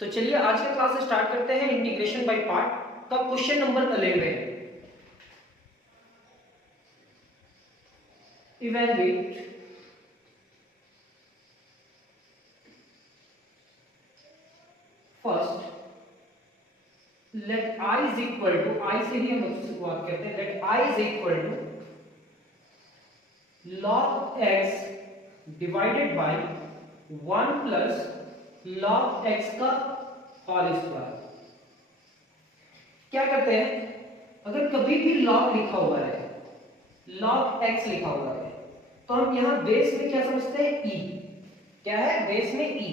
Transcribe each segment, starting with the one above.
तो चलिए आज के क्लास से स्टार्ट करते हैं इंटीग्रेशन बाय पार्ट का question number 11। Evaluate first let i is equal to, I से ही हम शुरुआत करते हैं। Let i is equal to log x divided by 1 plus log x का होल स्क्वायर। क्या करते हैं, अगर कभी भी log लिखा हुआ है, log x लिखा हुआ है, तो हम यहां बेस में क्या समझते हैं, e। क्या है बेस में e,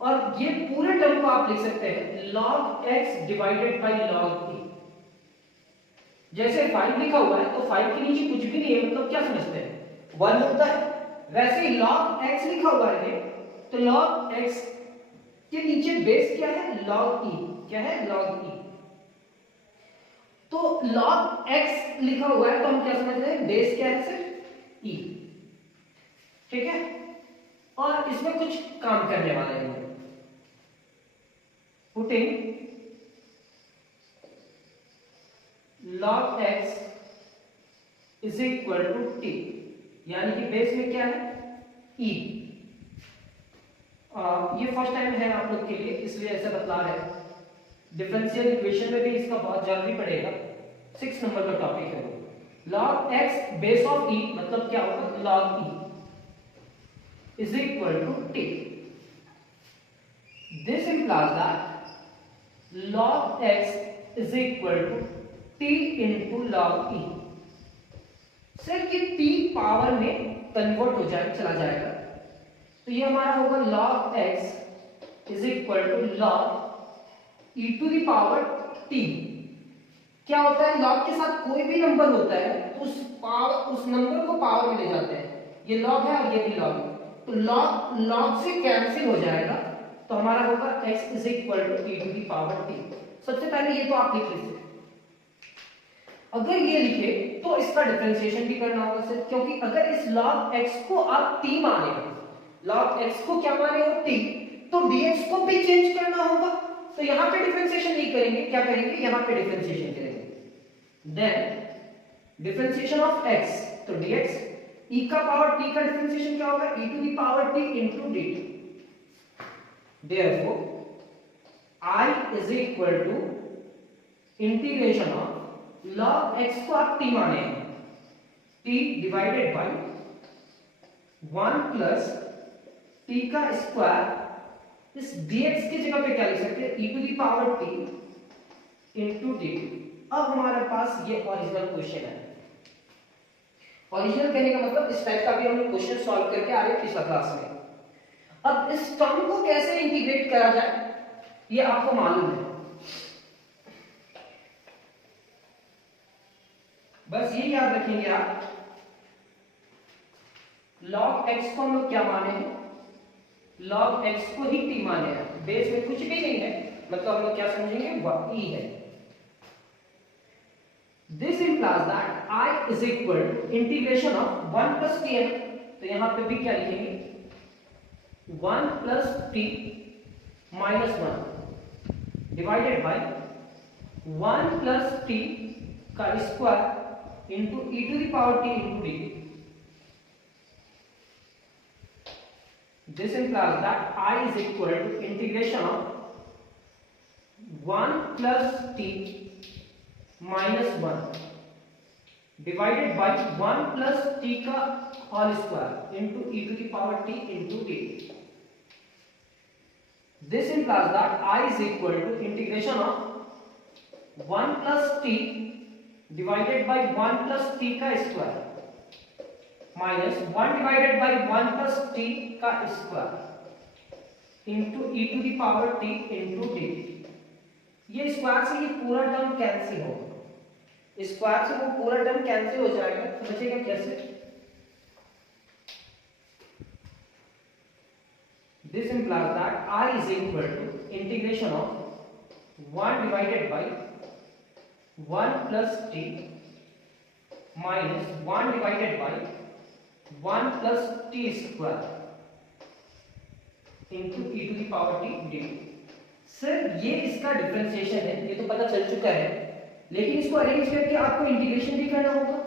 और ये पूरे टर्म को आप लिख सकते हैं log x divided by log e। जैसे 5 लिखा हुआ है तो 5 के नीचे कुछ भी नहीं है, मतलब क्या समझते हैं 1 होता है। वैसे ही log x लिखा हुआ है तो log x के नीचे बेस क्या है, log e। क्या है, log e। तो log x लिखा हुआ है तो हम क्या समझ रहे हैं, बेस क्या है, सिर्फ e। ठीक है, और इसमें कुछ काम करने वाले हैं। Putting log x is equal to t, यानी कि बेस में क्या है, e। ये फर्स्ट टाइम है आप लोग के लिए, इसलिए ऐसा बतला रहे हैं। डिफरेंशियल इक्वेशन में भी इसका बहुत जल्दी पड़ेगा, 6 नंबर का टॉपिक है वो। log x base of e मतलब क्या होगा, log e is equal to t. This implies that log x is equal to t into log e। सिर्फ कि t पावर में कन्वर्ट हो जाए, चला जाएगा, तो ये हमारा होगा log x is equal to log e to the power t। क्या होता है, log के साथ कोई भी नंबर होता है तो उस नंबर को पावर में ले जाते हैं। ये log है और ये भी log है, तो log से कैंसिल हो जाएगा, तो हमारा होगा x is equal to e to the power t। सबसे पहले ये तो आप लिख लीजिए। अगर ये लिखे तो इसका डिफरेंशिएशन भी करना होगा सिर्फ, क्योंकि अगर इस log x को आप t माने हो, log x को क्या माने हो, t, तो dx को भी चेंज करना होगा। तो यहां पे डिफरेंशिएशन नहीं करेंगे, क्या करेंगे, यहां पे डिफरेंशिएशन करेंगे। देन डिफरेंशिएशन ऑफ x, तो dx, e का पावर t का डिफरेंशिएशन क्या होगा, e to the power t into dt। therefore I is equal to integration of log x को आप t माने हैं, t divided by 1 plus t का स्क्वायर। इस dx की जगह पे क्या लिख सकते हैं, e to the power t into dt। अब हमारे पास ये ओरिजिनल क्वेश्चन है। ओरिजिनल कहने का मतलब इस टाइप का भी हमने क्वेश्चन सॉल्व करके आ रहे पिछला क्लास में। अब इस टर्म को कैसे इंटीग्रेट करा जाए ये आपको मालूम है, बस ये याद रखेंगे आप। log x को हम लोग क्या माने हैं, log x को ही t माने हैं, बेस में कुछ भी नहीं है, मतलब हम लोग क्या समझेंगे, e है। This implies that I is equal to integration of 1 plus tn। तो यहां पे भी क्या लिखेंगे, 1 plus t minus 1 divided by 1 plus t का square into e to the power t into dt। This implies that I is equal to integration of 1 plus t minus 1 divided by 1 plus t का whole square into e to the power t into dt। This implies that I is equal to integration of 1 plus t divided by 1 plus t का square minus 1 divided by 1 plus t का square into e to the power t into dt। ये square से ये पूरा term cancel होगा, square से वो पूरा टर्म कैंसिल हो जाएगा, तो बचेगा कैसे, this implies that I is equal to integration of 1 divided by 1 plus t minus 1 divided by 1 plus t square into e to the power t dt। ये इसका डिफरेंशिएशन है, ये तो पता चल चुका है, लेकिन इसको अरेंज करके आपको इंटीग्रेशन भी करना होगा।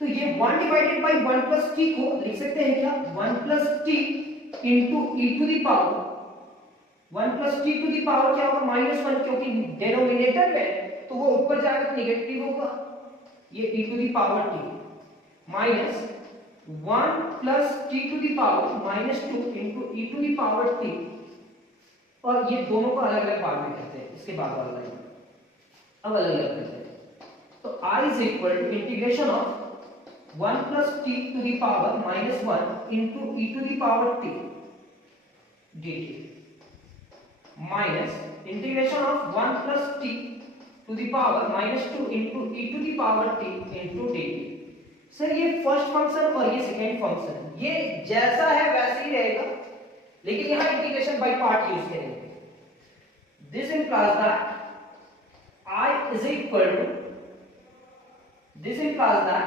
तो ये 1 डिवाइडेड बाई 1 प्लस टी को लिख सकते हैं क्या, 1 plus t into e to the power 1 plus t to the power क्या होगा -1, क्योंकि डिनोमिनेटर में तो वो ऊपर जाएगा तो नेगेटिव होगा, ये e to the power t minus 1 plus t to the power -2 into e to the power t, और ये दोनों को अलग अलग पार्ट में करते हैं, इसके बाद वाला लाइन अब अलग अलग करते हैं। तो r is equal to integration of 1 plus t to the power -1 into e to the power t dt minus integration of 1 plus t to the power -2 into e to the power t into dt। Sir ये first function और ये second function ये जैसा है वैसे ही रहेगा, लेकिन यहां इंटीग्रेशन बाय पार्ट यूज करेंगे। This implies that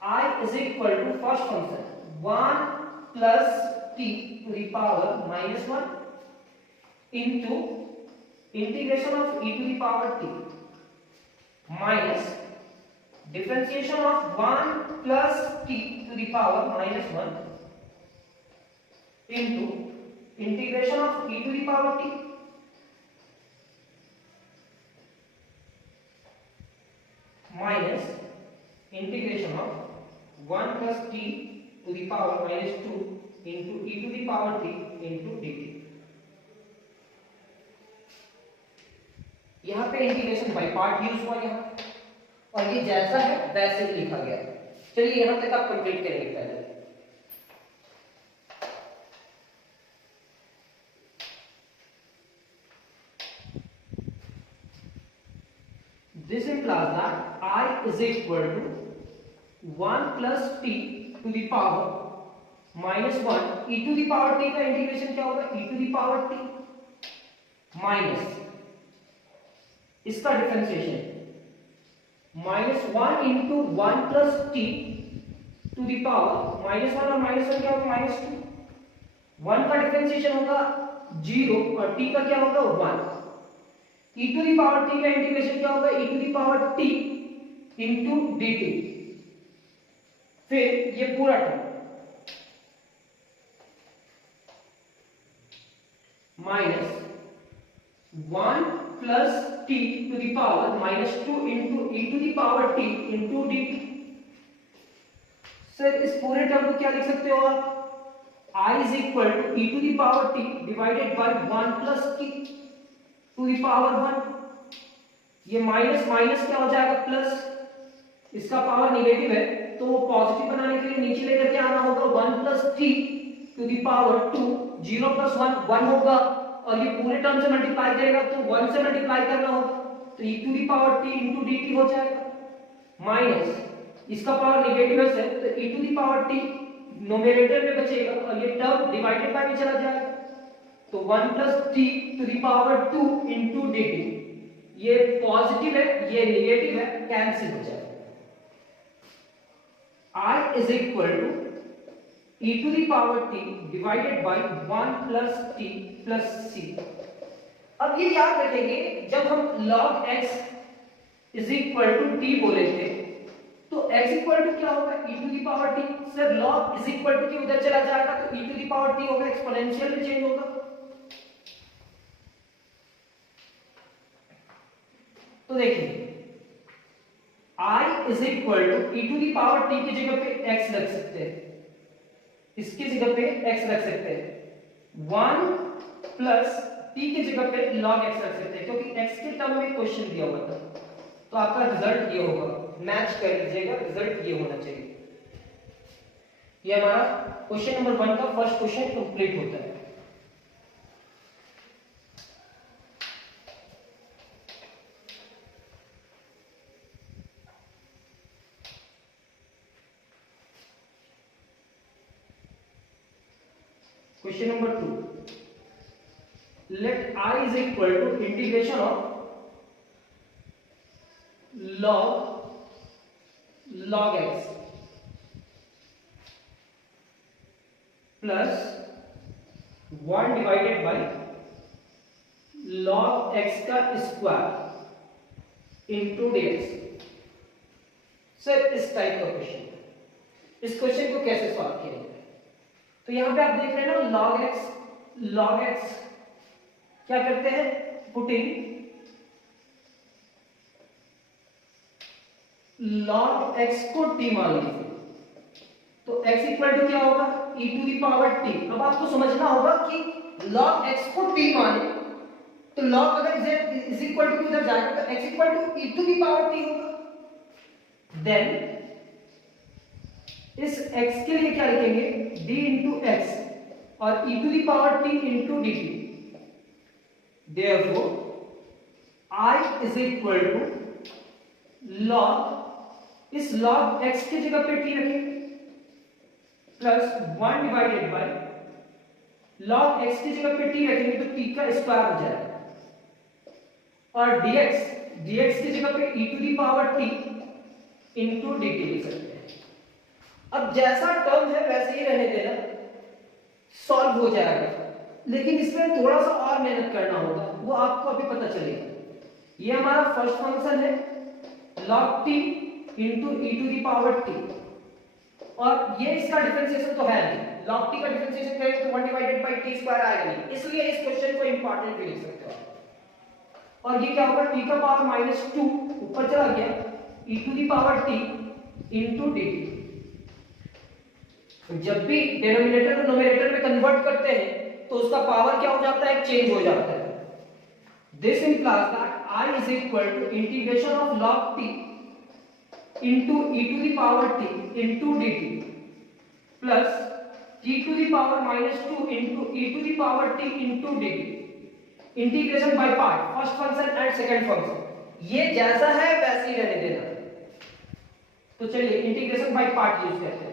I is equal to first function 1 plus t to the power -1 into integration of e to the power t minus differentiation of 1 plus t to the power -1 into integration of e to the power t minus integration of 1 plus t to the power -2 into e to the power t into dt। यहां पे integration by part use हुआ यहां, और ये जैसा है वैसे ही लिखा गया है। चलिए यहां तक आप कंप्लीट करेंगे पहले। This implies that I is equal to 1 plus t to the power -1 e to the power t का इंटीग्रेशन क्या होगा e to the power t minus इसका differentiation -1 into 1 plus t to the power -1 और -1 क्या होगा -2, 1 का differentiation होगा 0 और t का क्या होगा 1, e to the power t का इंटीग्रेशन क्या होगा e to the power t into dt, फिर ये पूरा term minus 1 plus t to the power -2 into e to the power t into dt। Sir इस पूरे टर्म को क्या लिख सकते हो आप, I is equal to e to the power t divided by 1 plus t to the power 1। ये minus minus क्या हो जाएगा प्लस, इसका पावर नेगेटिव है तो वो पॉजिटिव बनाने के लिए नीचे लेकर के आना होगा 1 plus t to the power 2, 0 plus 1 1 होगा, और ये पूरे टर्म से मल्टीप्लाई करेगा तो 1 से मल्टीप्लाई करना होगा तो e to the power t into dt हो जाएगा, माइनस इसका पावर नेगेटिव है तो e to the power t numerator में बचेगा और ये टर्म डिवाइडेड बाय में चला जाएगा तो 1 plus t to the power 2 into dt, ये पॉजिटिव है ये नेगेटिव है, कैंसिल हो जाएगा। I is equal to e to the power t divided by 1 plus t plus c। अब ये याद रखेंगे जब हम log x is equal to t बोले थे तो x equal to क्या होगा e to the power t, sir log is equal to t उधर चला जाएगा तो e to the power t होगा, एक्सपोनेंशियल में चेंज होगा। तो देखिए I is equal to e to the power t की जगह पे x रख सकते हैं, इसकी जगह पे x रख सकते हैं, 1 प्लस t की जगह पे log x रख सकते हैं, क्योंकि x के टर्म में क्वेश्चन दिया हुआ था तो आपका रिजल्ट ये होगा, मैच कर लीजिएगा, रिजल्ट ये होना चाहिए। ये हमारा क्वेश्चन नंबर 1 का फर्स्ट क्वेश्चन कंप्लीट होता है। Question number 2. Let I is equal to integration of log x plus 1 divided by log x का स्क्वायर इंटू dx। सर इस टाइप का क्वेश्चन, इस क्वेश्चन को कैसे सॉल्व किया जाए? तो यहां पे आप देख रहे हैं ना log x क्या करते हैं, पुटिंग log x को t मान लीजिए, तो x इक्वल टू क्या होगा, e to the power t। अब आपको समझना होगा कि log x को t माने तो log अगर z इज इक्वल टू इधर जाएगा तो x equal to e to the power t होगा। देन इस x के लिए क्या लिखेंगे, d इंटू एक्स और e to the power t into dt। Therefore I is equal to log, इस log x की जगह पे t रखेंगे plus 1 divided by log x की जगह पे t रखेंगे तो t का स्क्वायर हो जाएगा और dx की जगह पे e to the power t into dt लिख सकते हैं। अब जैसा टर्म है वैसे ही रहने देना, सॉल्व हो जाएगा, लेकिन इसमें थोड़ा सा और मेहनत करना होगा, वो आपको अभी पता चलेगा। ये हमारा फर्स्ट फंक्शन है log t into e to the power t, और ये इसका डिफरेंशिएशन तो है नहीं, log t का डिफरेंशिएशन करेंगे तो 1 डिवाइडेड बाय t स्क्वायर आएगा नहीं, इसलिए इस क्वेश्चन को इंपॉर्टेंट भी लिख सकते हो। और ये क्या होगा, t का पावर -2 ऊपर चला गया e to the power t into dt। जब भी डिनोमिनेटर को न्यूमरेटर में कन्वर्ट करते हैं तो उसका पावर क्या हो जाता है, चेंज हो जाता है। This implies that I is equal to integration of log t into e to the power t into dt plus e to the power -2 into e to the power t into dt। Integration by part, first function and second function, ये जैसा है वैसे ही रहने देना। तो चलिए integration by part use करते हैं।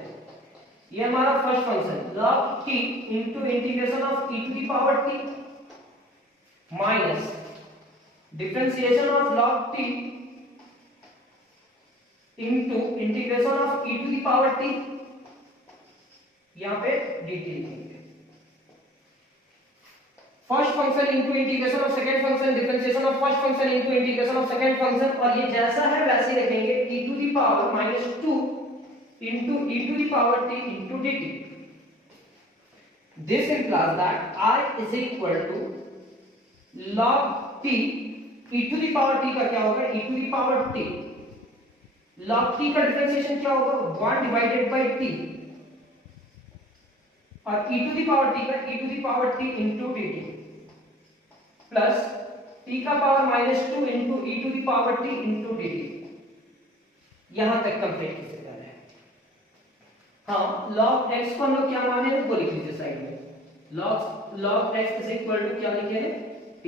ये हमारा first function log t into integration of e to the power t minus differentiation of log t into integration of e to the power t, यहां पे dt लिखेंगे। First function into integration of second function, differentiation of first function into integration of second function, और ये जैसा है वैसे ही लिखेंगे e to the power -2 into e to the power t into dt। This implies that I is equal to log t, e to the power t का क्या होगा, e to the power t, log t का differentiation क्या होगा, 1 divided by t, और e to the power t का e to the power t into dt plus t का power -2 into e to the power t into dt। यहां तक complete कीजिए। हाँ, log x को हम लोग क्या माने हैं वो लिख लीजिए साइड में, log x is equal to क्या लिखे हैं, t।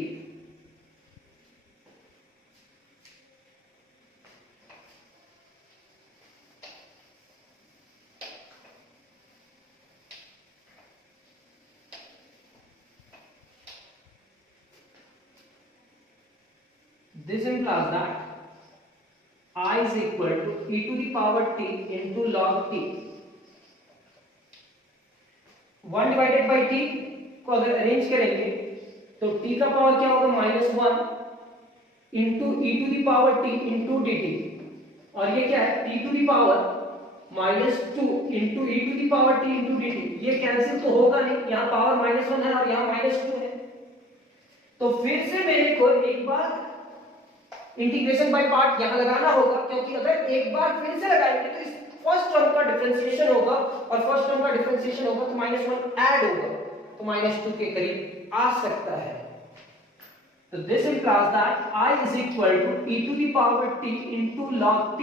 This implies that I is equal to e to the power t into log t। 1 divided by t को अगर अरेंज करेंगे तो t का पावर क्या होगा, -1 into e to the power t into dt, और ये क्या है, t to the power -2 into e to the power t into dt। ये कैंसिल तो होगा नहीं, यहाँ पावर -1 है और यहाँ -2 है, तो फिर से मेरे को एक बार इंटीग्रेशन बाय पार्ट यहां लगाना होगा, क्योंकि अगर एक बार फिर से लगाएंगे तो इस फर्स्ट टर्म का डिफरेंशिएशन होगा, और फर्स्ट टर्म का डिफरेंशिएशन होगा तो -1 ऐड होगा, तो -2 के करीब आ सकता है। तो this implies that I is equal to e to the power t into log t,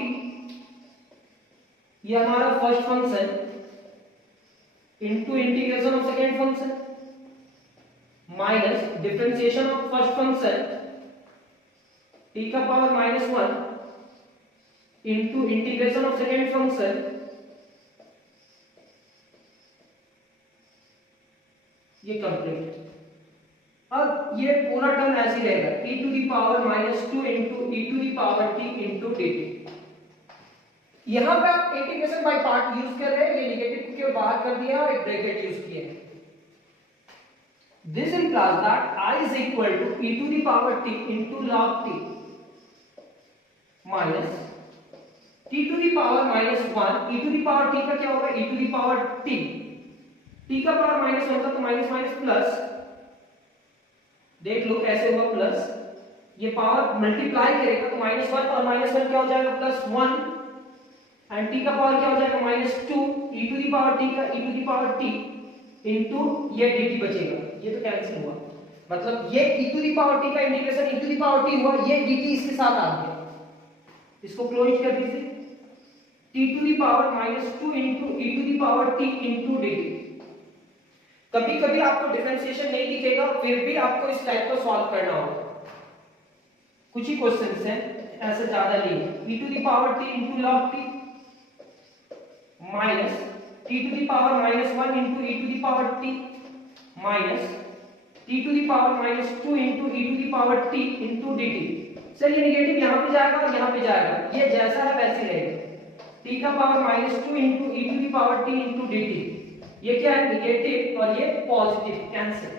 ये हमारा first function into integration of second function minus differentiation of first function t का power -1 into integration of second function, ये complete. अब ये पूरा term ऐसे रहेगा e to the power -2 into e to the power t into dt। यहां पे आप इंटीग्रेशन बाय पार्ट यूज कर रहे हैं, ये नेगेटिव को बाहर कर दिया और एक ब्रैकेट यूज किया है। This implies that I is equal to e to the power t into log t minus t to the power minus 1 e to the power t का क्या होगा e to the power t t का power minus 1 था तो minus minus plus, देख लो कैसे होगा plus, ये पावर मल्टीप्लाई करेगा तो माइनस 1 और माइनस 1 क्या हो जाएगा प्लस 1 एंड t का पावर क्या हो जाएगा minus 2 e to the power t का e to the power t into ये dt बचेगा, ये तो कैंसिल हुआ, मतलब ये e to the power t का integration e to the power t हुआ, ये dt इसके साथ आ गया, इसको क्लोज कर दीजिए t to the power minus 2 into e to the power t into dt। कभी कभी आपको डिफरेंशिएशन नहीं दिखेगा फिर भी आपको इस टाइप को सॉल्व करना होगा, कुछ ही क्वेश्चंस हैं ऐसे ज्यादा नहीं, e to the power t into log t minus t to the power minus 1 into e to the power t minus t to the power minus 2 into e to the power t into dt। Sir ये negative यहां पे जाएगा और यहां पे जाएगा, ये जैसा है वैसे रहेगा, t का power minus 2 into e to the power t into dt, ये क्या है नेगेटिव और ये पॉजिटिव कैंसिल,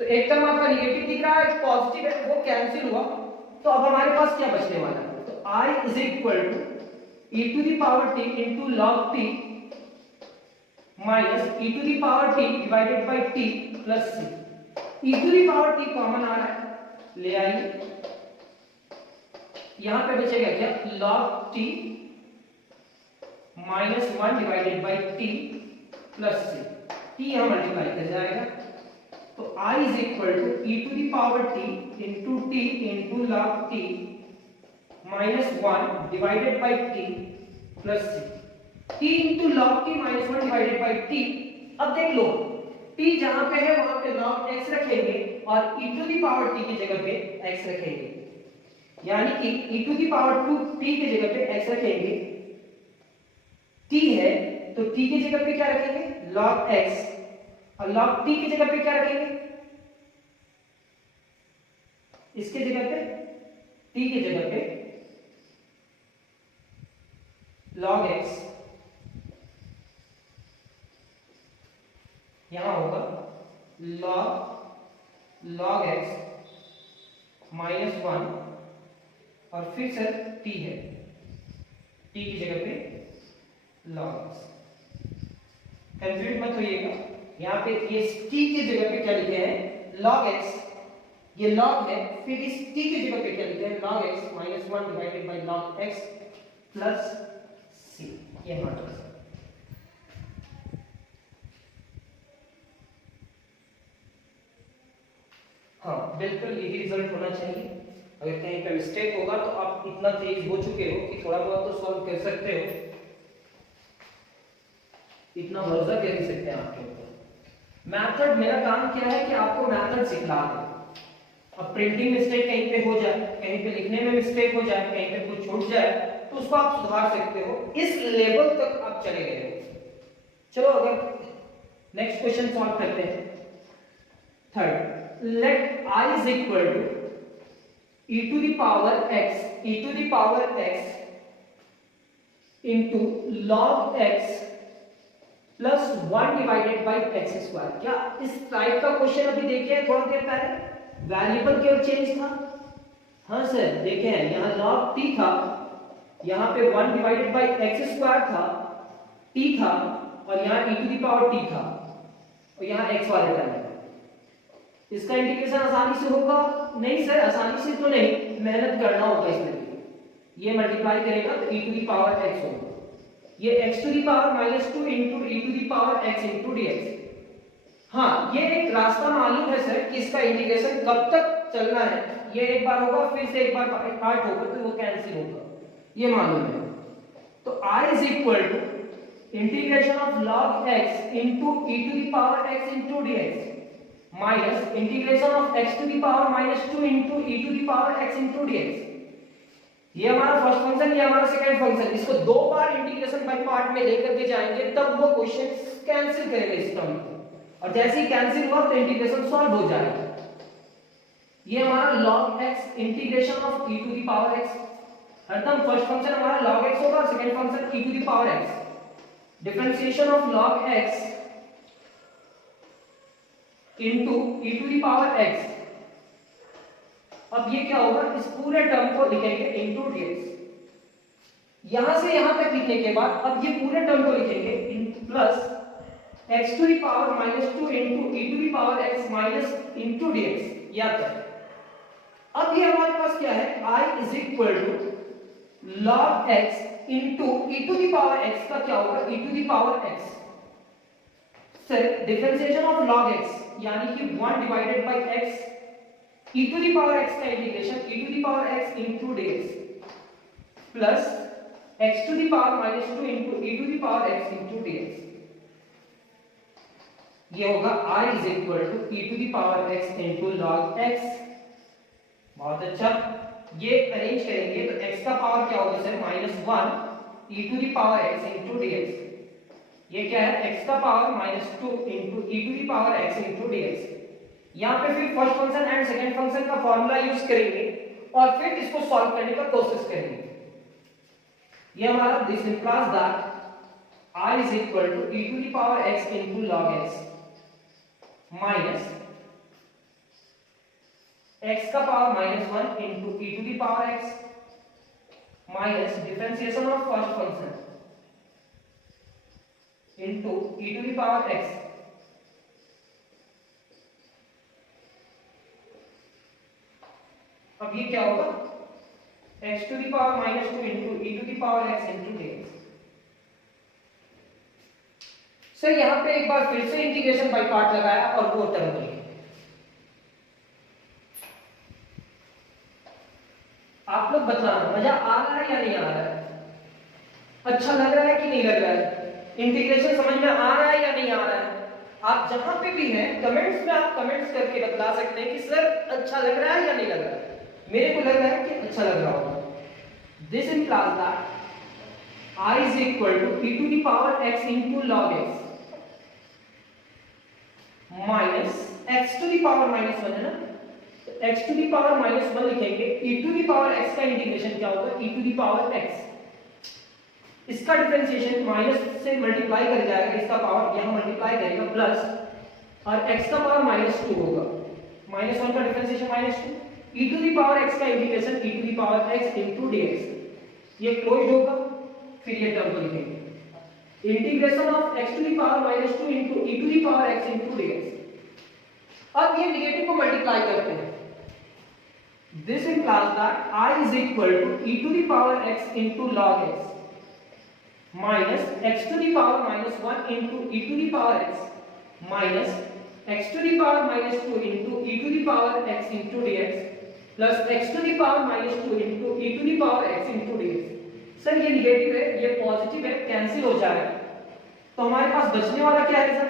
तो एक टर्म आपका नेगेटिव दिख रहा है पॉजिटिव है वो कैंसिल हुआ, तो अब हमारे पास क्या बचने वाला है, तो I is equal to e to the power t into log t minus e to the power t divided by t plus c, e to the power t common आ रहा है ले आइए, यहां पे बचेगा क्या log t minus 1 divided by t plus c, t यहां मल्टीप्लाई कर जाएगा, तो I is equal to e to the power t into t into log t minus 1 divided by t plus c, t into log t minus 1 divided by t। अब देख लो t जहां पे है वहां पे log x रखेंगे और e to the power t की जगह पे x रखेंगे, यानी कि e to the power 2t की जगह पे x रखेंगे, t है तो t की जगह पे क्या रखेंगे log x और log t की जगह पे क्या रखेंगे, इसके जगह पे t की जगह पे log x, यहां होगा log x माइनस 1 और फिर सर t है, t की जगह पे log x, कंफ्यूज मत होइएगा, यहाँ पे ये t की जगह पे क्या लिखे हैं log x, ये log है, फिर इस t की जगह पे क्या लिखे हैं log x minus 1 divided by log x plus c, ये हमारा हाँ बिल्कुल यही रिजल्ट होना चाहिए, अगर कहीं पे मिस्टेक होगा तो आप इतना तेज हो चुके हो कि थोड़ा बहुत तो सॉल्व कर सकते हो, इतना भरोसा कर ही सकते हैं आपके ऊपर। मेथड, मेरा काम क्या है कि आपको मेथड सिखला दे, अब प्रिंटिंग मिस्टेक कहीं पे हो जाए, कहीं पे लिखने में मिस्टेक हो जाए, कहीं पे कुछ छूट जाए तो उसको आप सुधार सकते हो, इस लेवल तक आप चले गए हो। चलो अगर नेक्स्ट क्वेश्चन सॉल्व करते हैं, third, let I is equal to e to the power x into log x plus 1 divided by x square. क्या इस टाइप का क्वेश्चन अभी देखे हैं थोड़ा देर पहले, वैरिएबल केवल चेंज था, हाँ सर देखे हैं, यहाँ log t था, यहाँ पे 1 डिवाइडेड बाय x स्क्वायर था, t था और यहाँ e to the power t था और यहाँ x वाले टर्म है, इसका इंटीग्रेशन आसानी से होगा नहीं सर, आसानी से तो नहीं, मेहनत करना होगा इसमें, ये मल्टीप्लाई करेगा तो e to the power x होगा, ये x to the power minus 2 into e to the power x into dx। हाँ ये एक रास्ता मालूम है सर कि इसका इंटीग्रेशन कब तक चलना है, ये एक बार होगा फिर से एक बार पार्ट होगा तो वो कैंसिल होगा, ये मालूम है, तो I is equal to integration of log x into e to the power x into dx minus integration of x to the power minus 2 into e to the power x into dx। ये हमारा first function, ये हमारा second function, इसको दो बार integration by part में लेकर के जाएंगे तब वो क्वेश्चन कैंसिल करेगा इस टर्म को, और जैसे ही कैंसिल हुआ तो इंटीग्रेशन सॉल्व हो जाएगा। ये हमारा log x integration of e to the power x, हरदम फर्स्ट फंक्शन हमारा log x होगा, second function e to the power x, differentiation of log x into e to the power x. अब ये क्या होगा, इस पूरे टर्म को लिखेंगे इंटू डीएक्स। यहां से यहां तक लिखने के बाद अब ये पूरे टर्म को लिखेंगे plus x to the power -2 into e to the power x minus into dx. याद करें, अब ये हमारे पास क्या है, I is equal to log x into e to the power x का क्या होगा, e to the power x। Sir differentiation of log x यानी कि 1 divided by x e to the power x का integration e to the power x into dx plus x to the power -2 into e to the power x into dx। ये होगा I is equal to e to the power x into log x। बहुत अच्छा, ये arrange करेंगे तो x का power क्या होगा sir, -1 e to the power x into dx। ये क्या है, x का power -2 into e to the power x into dx। यहाँ पे फिर first function and second function का फॉर्मूला यूज करेंगे और फिर इसको सॉल्व करने का कोशिश करेंगे। ये हमारा this implies that I is equal to e to the power x into log x minus x का power -1 into e to the power x minus differentiation of first function into e to the power x। अब ये क्या होगा, x to the power -2 into e to the power x into dx। Sir यहां पे एक बार फिर से integration by part लगाया और वो टर्म को लिखा। आप लोग बताना मजा आ रहा है या नहीं आ रहा है, अच्छा लग रहा है कि नहीं लग रहा है, इंटीग्रेशन समझ में आ रहा है या नहीं आ रहा है। आप जहां पे भी हैं कमेंट्स में आप कमेंट्स करके बता सकते हैं कि सर अच्छा लग रहा है या नहीं लग रहा है। मेरे को लग रहा है कि अच्छा लग रहा होगा। This implies that I is equal to e to the power x into log x minus x to the power -1 है ना, तो x to the power -1 लिखेंगे, e to the power x का इंटीग्रेशन क्या होगा, e to the power x। इसका differentiation minus से multiply कर जाएगा, इसका पावर यहां मल्टीप्लाई करेगा प्लस और x का पावर -2 होगा, -1 का differentiation -2 e to the power x का integration e to the power x into dx। ये क्लोज्ड होगा, फिर ये टर्म को लिखेंगे integration of x to the power -2 into e to the power x into dx। अब ये नेगेटिव को मल्टीप्लाई करते हैं। This implies that I is equal to e to the power x into log x minus x to the power -1 into e to the power x minus x to the power -2 into e to the power x into dx plus x to the power -2 into e to the power x into dx। Sir ये negative है, ये positive है, cancel हो जाएगा, तो हमारे पास बचने वाला क्या है sir,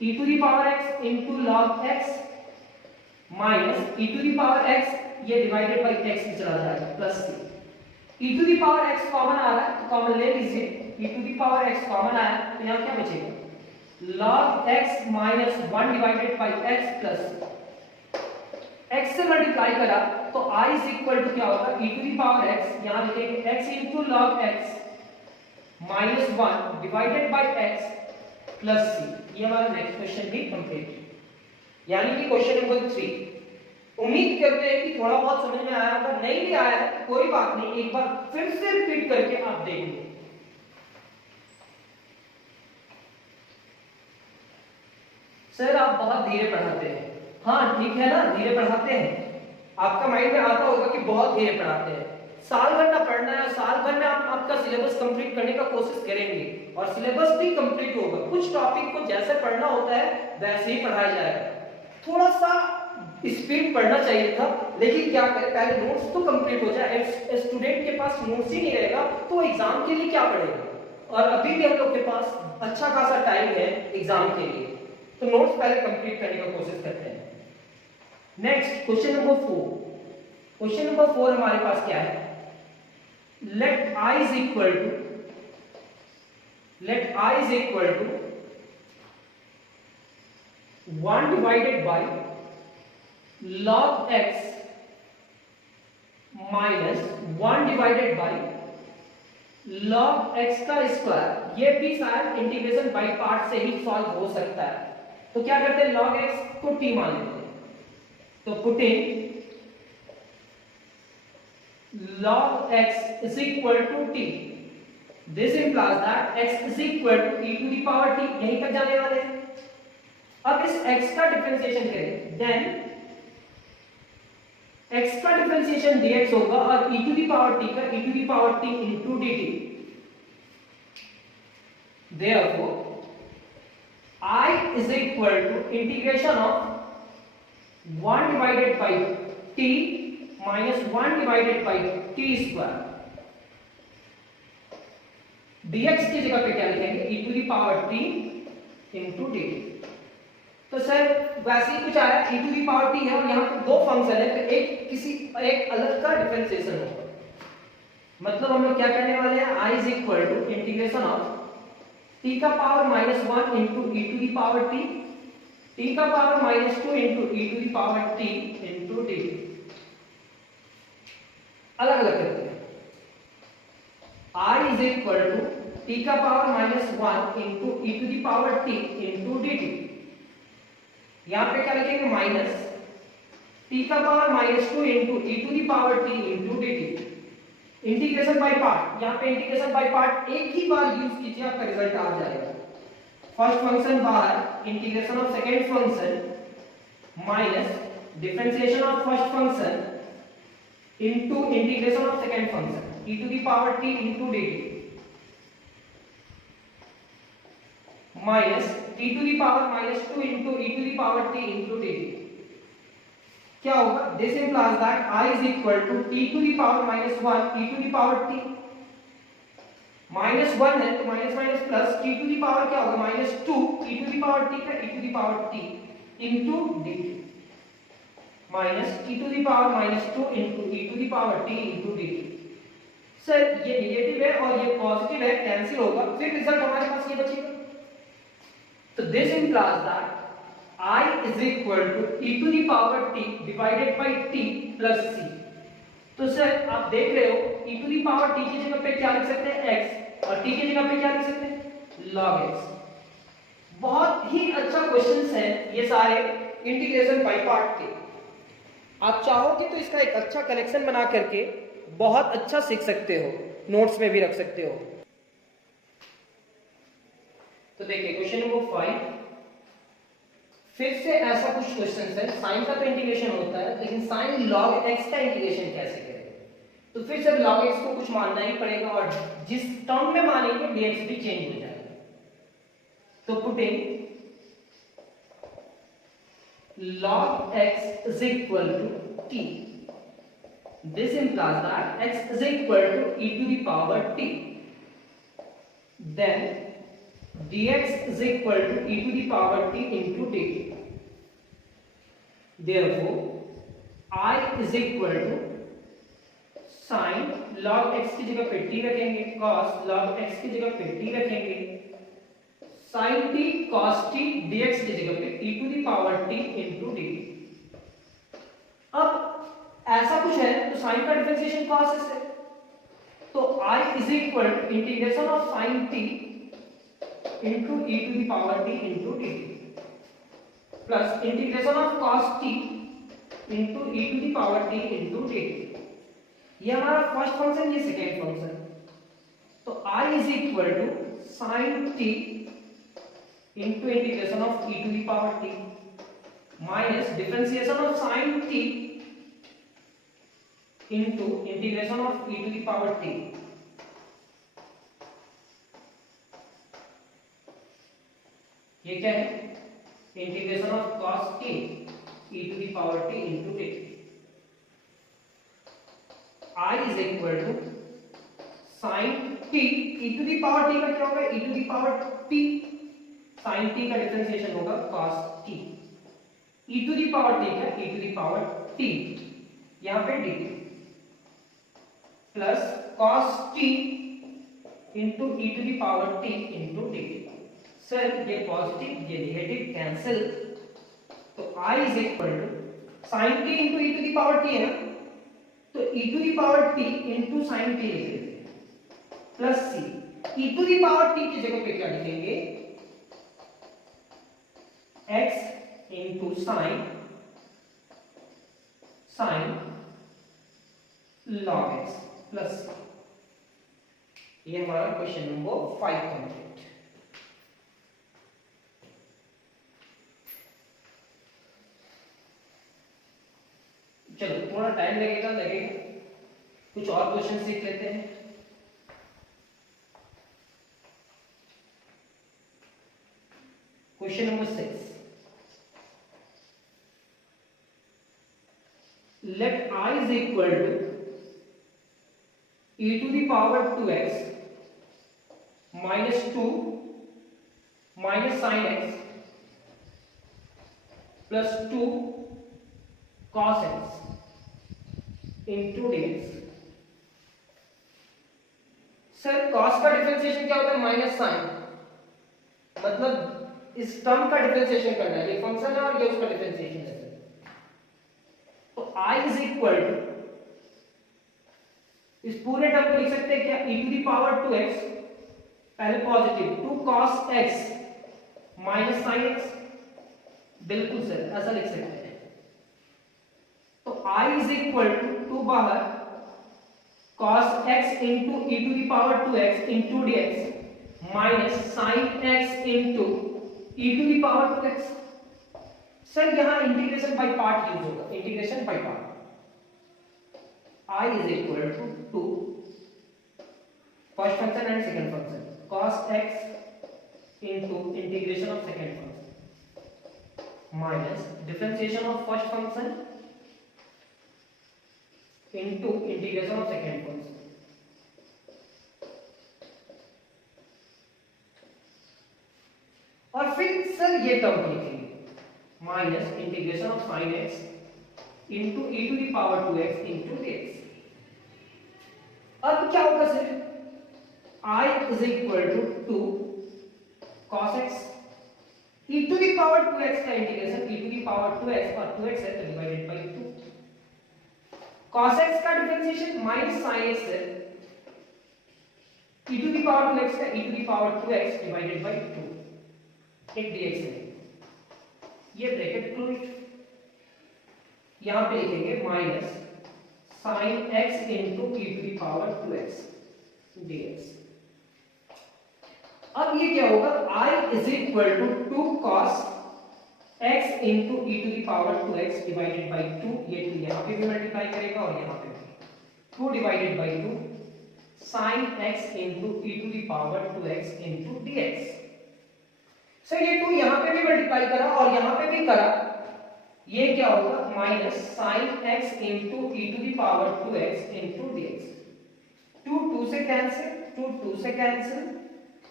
e to the power x into log x minus e to the power x, ये डिवाइडेड बाय x में चला जाएगा plus c। e to the power x common आ रहा है तो कॉमन ले लीजिए, e to the power x common आया तो यहां क्या बचेगा, log x minus 1 divided by x plus x से मल्टीप्लाई करा तो I इज इक्वल टू क्या होगा, e to the power x, यहां लिखेंगे x into log x minus 1 divided by x plus c। ये हमारा नेक्स्ट क्वेश्चन भी कंप्लीट, यानी कि क्वेश्चन नंबर 3। उम्मीद करते हैं कि थोड़ा बहुत समझ में आया होगा, नहीं भी आया है कोई बात नहीं, एक बार फिर से रिपीट करके आप देखेंगे। सर आप बहुत धीरे पढ़ाते हैं, हाँ ठीक है ना, धीरे पढ़ाते हैं, आपका माइंड में आता होगा कि बहुत धीरे पढ़ाते हैं। साल भर ना पढ़ना है, साल भर में आप आपका सिलेबस कंप्लीट करने का कोशिश करेंगे और सिलेबस भी कंप्लीट होगा। कुछ टॉपिक को जैसे पढ़ना होता है वैसे ही पढ़ाया जाएगा, थोड़ा सा स्पीड पढ़ना चाहिए था, लेकिन क्या करें, पहले नोट्स तो कंप्लीट हो जाए। स्टूडेंट के पास नोट्स ही नहीं रहेगा तो एग्जाम के लिए क्या पढ़ेगा, और अभी भी हम लोग के पास अच्छा खासा टाइम है एग्जाम के लिए, तो नोट्स पहले कंप्लीट करने का कोशिश करते हैं। Next question number 4। Question number 4 हमारे पास क्या है, let I is equal to 1 divided by log x minus 1 divided by log x का स्क्वायर। ये भी शायद इंटीग्रेशन बाय पार्ट से ही सॉल्व हो सकता है, तो क्या करते हैं, log x को t मान लेते हैं। तो putting log x is equal to t, this implies that x is equal to e to the power t, यहीं तक जाने वाले हैं। अब इस x का डिफरेंशिएशन करें, then x का डिफरेंशिएशन dx होगा और e to the power t का e to the power t into dt। Therefore I is equal to integration of 1 divided by t minus 1 divided by t square, dx की जगह पे क्या लिखेंगे, e to the power t into dt। तो sir वैसे ही कुछ आया, e to the power t है और यहाँ पे दो फंक्शन है, तो एक अलग का डिफरेंशिएशन होगा। मतलब हम लोग क्या करने वाले हैं, I is equal to integration of t का power -1 into e to the power t, t का power -2 into e to the power t into dt। अलग अलग करते हैं। I is equal to t का power -1 into e to the power t into dt। यहां पे क्या लिखेंगे, माइनस t का power -2 into e to the power t into dt। Integration by part, यहां पे इंटीग्रेशन बाय पार्ट एक ही बार use कीजिए, आपका रिजल्ट आ जाएगा। फर्स्ट फंक्शन बाहर, integration of second function minus differentiation of first function into integration of second function e to the power t into dt minus t to the power -2 into e to the power t into dt। क्या होगा, this implies that I is equal to t to the power -1 e to the power t, -1 है तो minus minus plus t to the power क्या होगा, -2 e to the power t का e to the power t into dt minus t to the power -2 into e to the power t into dt। Sir ये negative है और ये positive है, cancel होगा, फिर रिजल्ट हमारे पास ये बचेगा। तो this implies that I is equal to e to the power t divided by t plus c। तो सर आप देख रहे हो e to the power t की जगह पे क्या लिख सकते हैं, x, और t की जगह पे क्या लिख सकते हैं, log x। बहुत ही अच्छा क्वेश्चंस है ये सारे इंटीग्रेशन बाय पार्ट के। आप चाहोगे तो इसका एक अच्छा कलेक्शन बना करके बहुत अच्छा सीख सकते हो, नोट्स में भी रख सकते हो। तो देखिए क्वेश्चन नंबर 5, फिर से ऐसा कुछ क्वेश्चन है, साइन का तो इंटीग्रेशन होता है लेकिन साइन log x का इंटीग्रेशन कैसे करें। तो फिर से log x को कुछ मानना ही पड़ेगा और जिस टर्म में मानेंगे dx भी चेंज हो जाएगा। तो putting log x is equal to t, this implies that x is equal to e to the power t, then dx is equal to e to the power t into dt। Therefore I is equal to sin log x की जगह पे t रखेंगे, cos log x की जगह पे t रखेंगे, sin t cos t dx की जगह पे e to the power t into dt। अब ऐसा कुछ है तो sin का डिफरेंशिएशन cos से, तो I is equal to integration of sin t into e to the power t into dt plus integration of cos t into e to the power t into dt। ये हमारा first function, ये second function. तो I is equal to sin t into integration of e to the power t minus differentiation of sin t into integration of e to the power t। ये क्या है, integration of cos t e to the power t into t। I is equal to sin t e to the power t का क्या होगा, e to the power t, sin t का differentiation होगा cos t, e to the power t का e to the power t यहाँ पे dt plus cos t into e to the power t into dt। Sir ये positive ये negative cancel, तो I is equal to sin t into e to the power t है ना, तो e to the power t into sin t लिख देंगे plus c। e to the power t की जगह पे क्या लिखेंगे, x into sine log x plus, ये हमारा क्वेश्चन नंबर 5 कंप्लीट। चलो थोड़ा टाइम लगेगा, कुछ और क्वेश्चन सीख लेते हैं। Question number 6, let I is equal to e to the power 2x minus 2 minus sin x plus 2 cos x into dx। Sir cos का डिफरेंशिएशन क्या होता है? माइनस साइन, मतलब इस टर्म का डिफरेंशिएशन करना है, ये फंक्शन है और ये उसका डिफरेंशिएशन है। तो I इज इक्वल टू, इस पूरे टर्म को लिख सकते हैं क्या? e to the power 2x, पहले positive, 2 cos x minus sin x, बिल्कुल सर ऐसा लिख सकते हैं। तो I इज इक्वल टू 2 बाहर cos x into e to the power 2x into dx minus sin x into e to the power 2x। Sir यहां integration by part use होगा, integration by part. I is equal to 2 first function and second function cos x into integration of second function minus differentiation of first function into integration of second function। और फिर sir ये term लिखेंगे minus integration of sin x into e to the power 2x into dx। अब क्या होगा sir? I is equal to 2 cos x e to the power 2x का integration e to the power 2x और 2x है तो divided by 2, cos x का differentiation minus sin x है e to the power 2x का e to the power 2x divided by 2, एक dx है, ये ब्रैकेट क्लोज। यहां पे लिखेंगे minus sin x into e to the power 2x dx। अब ये क्या होगा? I is equal to 2 cos x into e to the power 2x divided by 2, ये 2 यहां पे भी मल्टीप्लाई करेगा और यहां पे भी 2 divided by 2 sin x into e to the power 2x into dx। Sir ये 2 यहां पे भी मल्टीप्लाई करा और यहां पे भी करा, ये क्या होगा? Minus sin x into e to the power 2x into dx। 2 2 से कैंसिल, 2 2 से कैंसिल,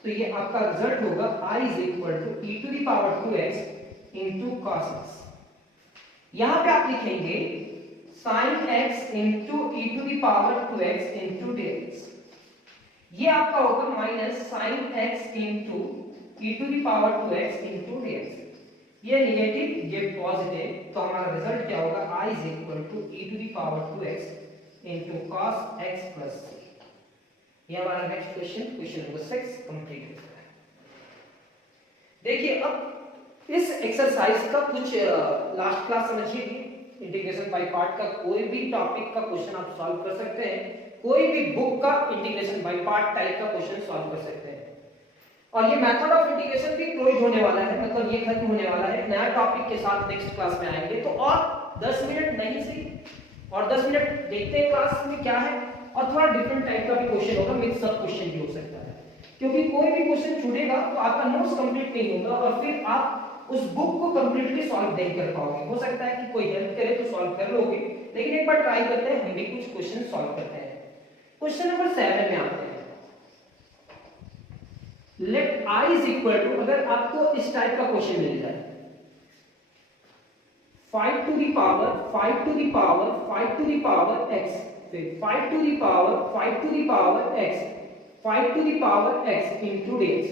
तो ये आपका रिजल्ट होगा I is equal to e to the power 2x into cos x। यहां पे आप लिखेंगे sin x into e to the power 2x into dx, ये आपका होगा minus sin x into e to the power 2x into dx। ये negative ये positive, तो हमारा रिजल्ट क्या होगा? I is equal to e to the power 2x into cos x plus c। ये हमारा next question, question number 6 complete होता है। देखिए अब इस एक्सरसाइज का कुछ लास्ट क्लास समझिए कि इंटीग्रेशन बाय पार्ट का कोई भी टॉपिक का क्वेश्चन आप सॉल्व कर सकते हैं, कोई भी बुक का इंटीग्रेशन बाय पार्ट टाइप का क्वेश्चन सॉल्व कर सकते हैं। और ये मेथड ऑफ इंटीग्रेशन भी क्लोज होने वाला है, मतलब ये खत्म होने वाला है, नया टॉपिक के साथ नेक्स्ट क्लास में आएंगे। तो और 10 मिनट नहीं सही और 10 मिनट देखते हैं क्लास में क्या है, और थोड़ा डिफरेंट टाइप का भी क्वेश्चन होगा, मिक्स अप क्वेश्चन भी हो सकता है, क्योंकि कोई भी क्वेश्चन छूटेगा तो आपका नोट्स कंप्लीट नहीं होगा और फिर आप उस बुक को कंप्लीटली सॉल्व नहीं कर पाओगे। हो सकता है कि कोई हेल्प करे तो सॉल्व कर लोगे, लेकिन एक बार ट्राई करते हैं, हम भी कुछ क्वेश्चन सॉल्व करते हैं। क्वेश्चन नंबर 7 में आते हैं। Let I is equal to, अगर आपको इस टाइप का क्वेश्चन मिल जाए 5 to the power 5 to the power 5 to the power x, फिर 5 to the power 5 to the power x 5 to the power x into dx,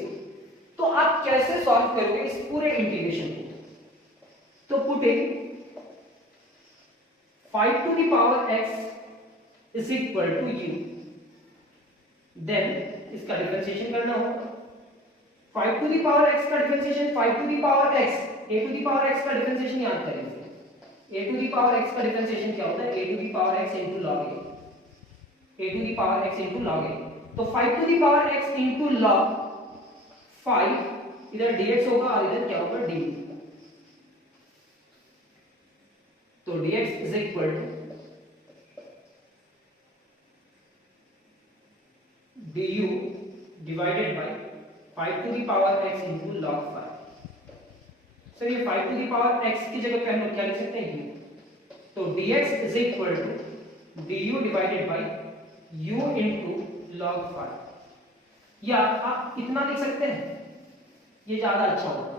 तो आप कैसे सॉल्व करोगे इस पूरे इंटीग्रेशन को? तो put in 5 to the power x is equal to u, then इसका डिफरेंशिएशन करना होगा। 5 to the power x का differentiation 5 to the power x a to the power x का डिफरेंशिएशन याद करेंगे। a to the power x का differentiation क्या होता है? a to the power x into log a, a to the power x into log a। तो 5 to the power x into log 5, इधर dx होगा और इधर क्या होगा? du। तो dx is equal to du divided by 5 to the power x into log 5। Sir ये 5 to the power x की जगह पे हम लोग क्या लिख सकते हैं? u। तो dx is equal to du divided by u into log 5। या आप इतना लिख सकते हैं, ये ज्यादा अच्छा होगा।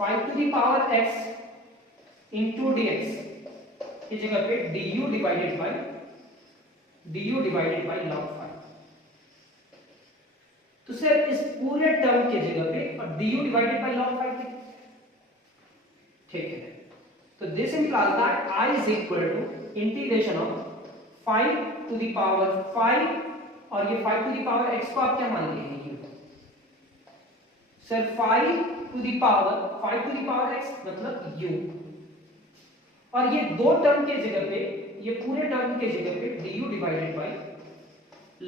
5 to the power x into dx की जगह पे du divided by log 5। तो सर इस पूरे टर्म के जगह पे और du डिवाइडेड बाय log 5 लिख, ठीक है। तो this implies that I is equal to integration of 5 to the power 5 और ये 5 to the power x को आप क्या मान लिए हैं? Sir 5 to the power x मतलब u, और ये दो टर्म के जगह पे, ये पूरे टर्म के जगह पे du divided by